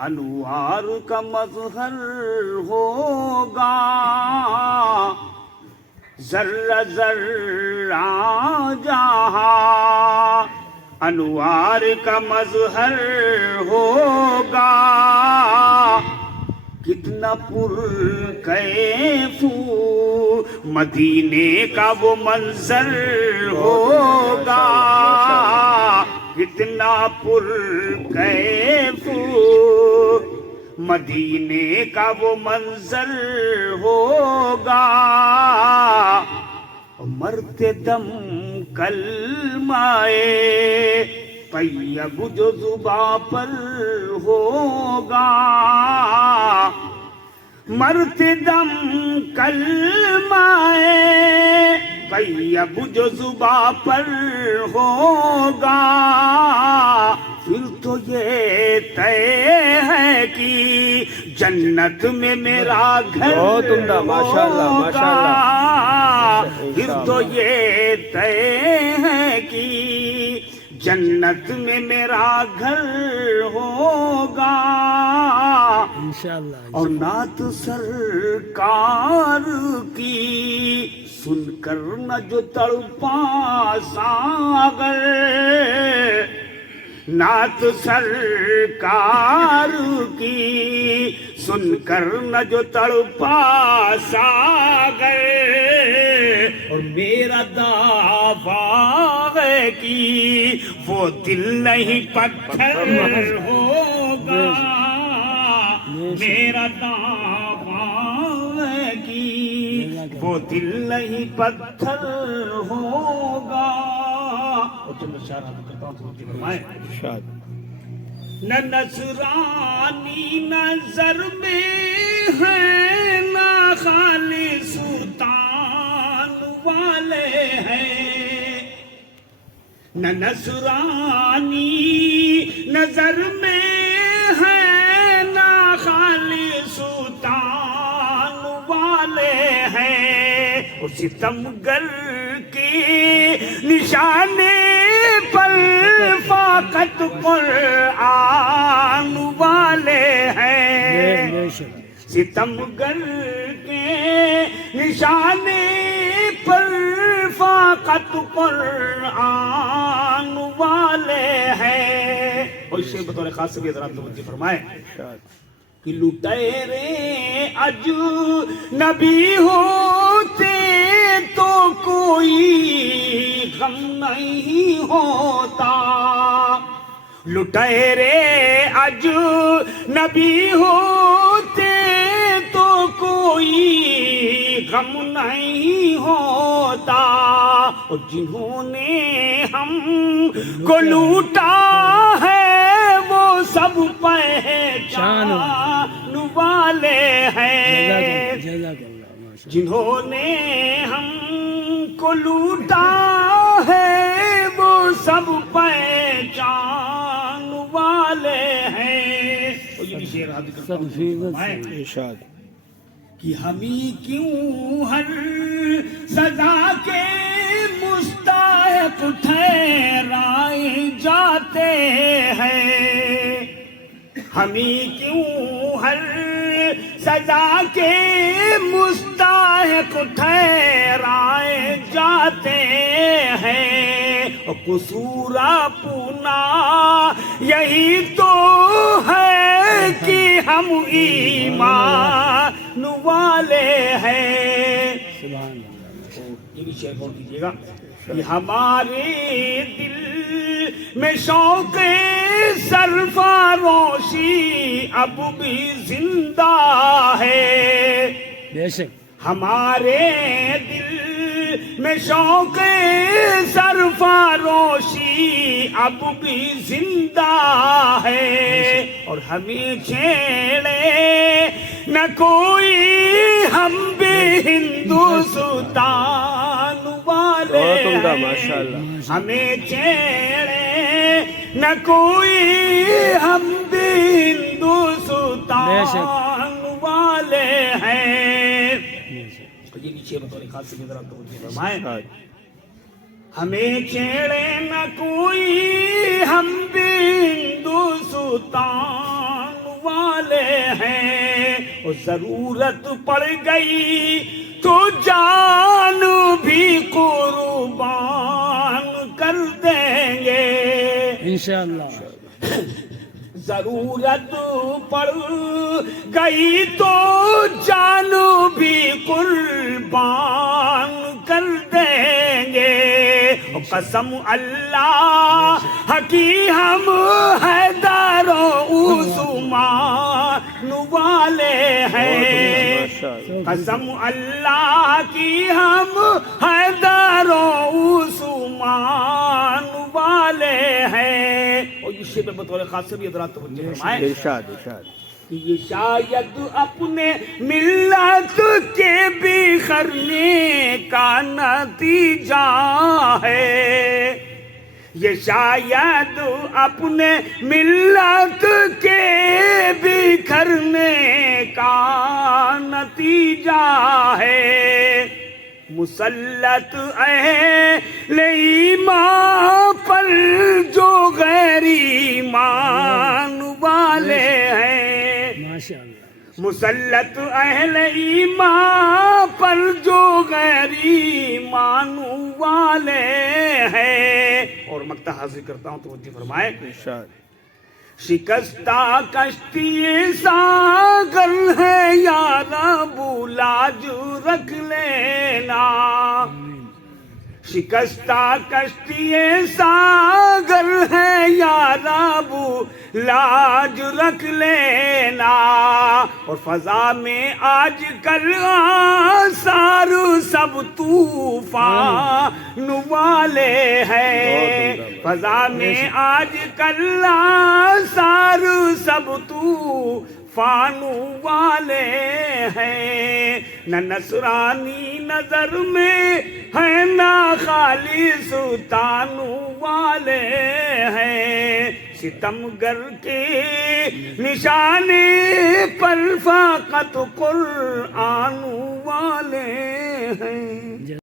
انوار کا مظہر ہوگا ذرہ ذرہ جہاں انوار کا مظہر ہوگا کتنا پر کیف مدینے کا وہ منظر ہوگا کتنا پر کیف مدینے کا وہ منظر ہوگا مرتے دم کلمائے طیب جو زباں پر ہوگا مرتے دم کلمائے طیب جو زباں پر ہوگا پھر تو یہ طے ہے کہ جنت میں میرا گھر ہوگا پھر تو یہ طے ہے کہ جنت میں میرا گھر ہوگا اور نعت سرکار کی سن کر نہ جو تڑپا ساغر نعت سرکار کی سن کر نہ جو تڑپا ساغر اور میرا دعویٰ ہے کہ وہ دل نہیں پتھر ہوگا میرا دعویٰ ہے کہ وہ دل نہیں پتھر ہوگا نہ نصرانی نظر میں ہے نہ خالص تان والے ہیں نہ نصرانی نظر میں ہے نہ خالص تان والے ہیں اور ستمگر کی نشانے پر فاقت قرآن والے ہیں ستمگر کے نشانے پر فاقت قرآن والے ہیں اور اس سے بطور خاص سے بھی حضرات توجہ فرمائیں کہ لٹیرے اجنبی ہوتے تو کوئی غم نہیں ہوتا لٹیرے اجنبی ہوتے تو کوئی غم نہیں ہوتا اور جنہوں نے ہم کو لوٹا ہے وہ سب پہچان والے ہیں جنہوں نے ہم کو لوٹا ہے وہ سب پہچان والے ہیں کہ ہمیں کیوں ہر سزا کے مستحق ٹھہرائے جاتے ہیں ہمیں کیوں ہر سزا کے مستحق ٹھہرائے جاتے ہیں اور قصور اپنا یہی تو ہے کہ ہم ایمان والے ہیں یہ بھی شعر غور کیجیے گا کہ ہمارے دل میں شوق سرفروشی اب بھی زندہ ہے ہمارے دل میں شوق سرفروشی اب بھی زندہ ہے اور ہمیں چھیڑے نہ کوئی ہم بھی ہندوستان والے ہمیں چھیڑے نہ کوئی ہم بھی ہندوستان والے ہیں یہ نیچے بطور خاص سے ذرا توجہ فرمائیں ہمیں چھیڑے نہ کوئی ہم بھی ہندوستان اور ضرورت پڑ گئی تو جان بھی قربان کر دیں گے انشاءاللہ. ضرورت پڑ گئی تو جان بھی قربان کر دیں گے. قسم اللہ کی ہم حیدر و عثمان والے ہیں. قسم اللہ کی ہم حیدر و عثمان والے ہیں. اور یہ شعر بطور خاص بھی حضرات توجہ فرمائیں. ارشاد ارشاد. یہ شاید اپنے ملت کے بکھرنے کا نتیجہ ہے. یہ شاید اپنے ملت کے بکھرنے کا نتیجہ ہے. مسلط اہل ایمان پر جو غیر ایمان والے ہیں. مسلط اہل ایمان پر جو غیر ایمان والے ہیں. اور مقطع حاضر کرتا ہوں توجہ فرمائے. شکستہ کشتی ساغر ہے یا رب لاج رکھ لینا. شکستہ کشتی ساغر ہے یا رب لاج رکھ لینا. اور فضا میں آج کل آثار سب طوفان والے ہیں. فضا میں آج کل آثار سب طوفان والے ہیں. نہ نصرانی نظر میں ہے نہ خالص تان والے ہیں. ستمگر کے نشانے پر فقط قرآن والے ہیں.